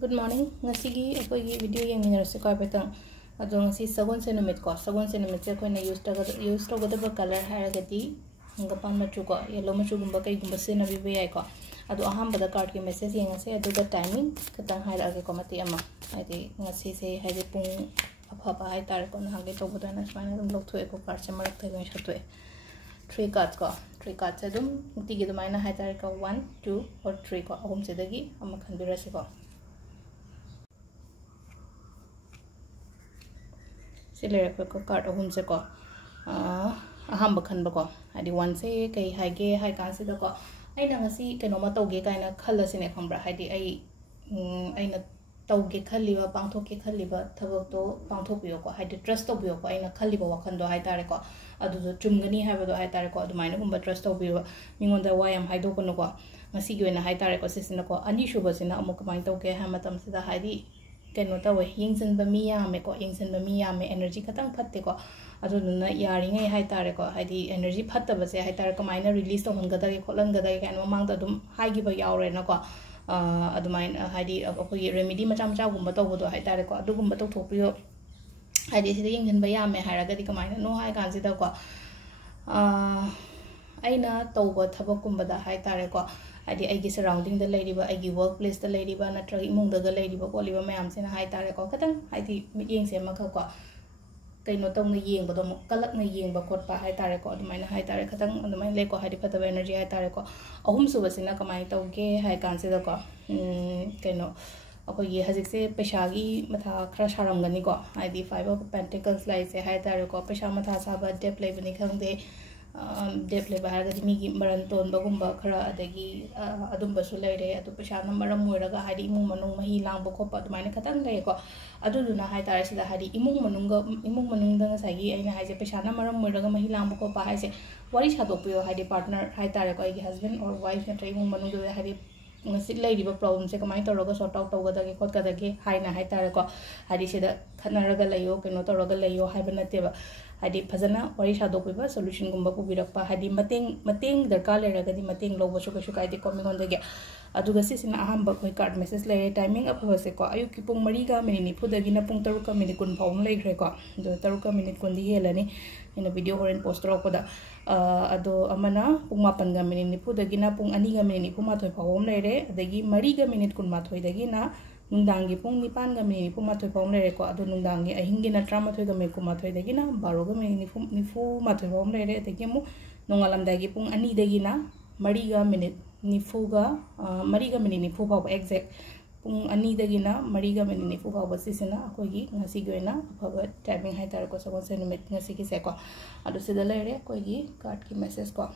Good morning. Ngasigi akogi video yang minarase ko apetang ado ngasi sagon se numit ko ko na use to godaba color haragati ngapan machu ko yellow machu gumba kai gumba se na bibe ai ko ado aham bada card ki message yang ase ado da timing katang harage ko mati ama adi ngasi se hade pung afaba ai tar ko na hage to boda na spine dum lok thoe ko card se marak thai ngai chatwe 3 cards adum ti gi dumaina hai tar ko 1 2 or 3 ko ahum se dagi amma khanbirase ko सिलेर को card अहम से को अहम बखन बको Hadi one से कई हाइगे high कान से को अइना ngasi कनोमा तौगे काइना खल्लसिने खंब्रा Hadi अइना तौगे खल्लिबा पांगथोके खल्लिबा थबक तो पांगथोपियो को हादी ट्रस्ट तौबियो को अइना खल्लिबा वखन दो हाइ तारे को अदु चुमगनी हाबदो हाइ तारे को अदुमाइना गुंबा ट्रस्ट तौबियो मिंगोंदा वायम हाइदो को नको ngasi gi ओइना हाइ तारे को सिसिना को अनी शुबसिना अमु कमाइ तौगे हा मतम सिदा हादी कनो तवे यिंगसन बमी यामे को यिंगसन बमी यामे एनर्जी खतंग फत्ते को अदुना यारिंगे हाइ तारे को हाइदी एनर्जी फत्तबसे हाइ तारे कमाइना रिलीज तो हनगदगे खोलनगदगे कानो मांगदा दुम हाइगी ब यावरे नको अदुमाइन हाइदी अखोगी रेमेडी मचा मचा गुंबा तौबदो हाइ तारे को अदुगुंबा तौथोपियो हाइदी सिदा यिंगसन ब यामे हाइरागदी कमाइना नो हाइ कांसिदा को अइना तौबा थबकुंबदा हाइ तारे को हाइदी आइगी सराउंडिंग द लेरिबा आइगी वर्क प्लेस द लेरिबा नत्र इमुंग द लेरिबा कोलिबा मयाम सेना हाइ तारे को खतंग हाइदी मियेंग से मख को कइनो तौन येंग बदो कलक न येंग बा कोटपा हाइ तारे को अदुमाइना हाइ तारे खतंग अदुमाइन लेको हाइदी फतबा एनर्जी हाइ तारे को अहुम सुबसिना कमाइ तौगे हाइ कांसे द को कइनो अखोगी हजिक से पैसागी मथा खरा सारमगनी को हाइदी 5 ऑफ पेंटिकल्स लाइसे हाइ तारे को पैसा मथा साबा डेप लेबनी खंगदे डेप लेबा हारगदी मिगी मरन तोन बगुंबा खरा अदगी अदुंबसु लेरे अदु पैसा न मरम मोरगा हाइदी इमुंग मनुंग मही लांग बखोप अदुमाइना खतंग लेको अदुदुना हाइ तारे सिदा हाइदी इमुंग मनुंग द ngasagi aina haise पैसा न मरम मोरगा मही लांग बखोप हाइसे वारी छादोपियो हाइदी पार्टनर हाइ तारे को आइगी हस्बैंड और वाइफ नत्र इमुंग मनुंग दो हाइदी ngasi leiriba problem se kamai toroga sort out tawgadagi khotgadagi haina hai tare ko hadi sida khanaraga layo keno toroga layo haiba nateba hadi phajana wari shado piba solution gumba ku birakpa hadi mateng darkar leragadi mateng lobo su kasu kaide ko mingondage aduga sisina ahamba koi card message le timing apha se ko ayu ki pung 3 ga minute phudagi na pung 3 ka minute kun phawm leikre ko do 3 ka minute kun di helani ina video horen post rokoda ado amana pung 8 ga minute phudagi na pung 2 ga minute phu ma thoi phawm leire adagi 3 ga minute kun ma thoi dagi na nungdangi pung 9 ga minute phu ma thoi phawm leire ko ado nungdangi ahingi na 13 ga minute ku ma thoi dagi na 12 ga minute phu ma thoi phawm leire adagi mu nongalamdagi pung 2 dagi na 3 ga minute nifu ga 3 ga minute nifu phawba exact pung 2 dagi na 3 ga minute nifu phawba sisina akogi ngasi gi oina phawba timing hai tar ko sabon se numit ngasi ki se ko adu sida leire akogi card ki message ko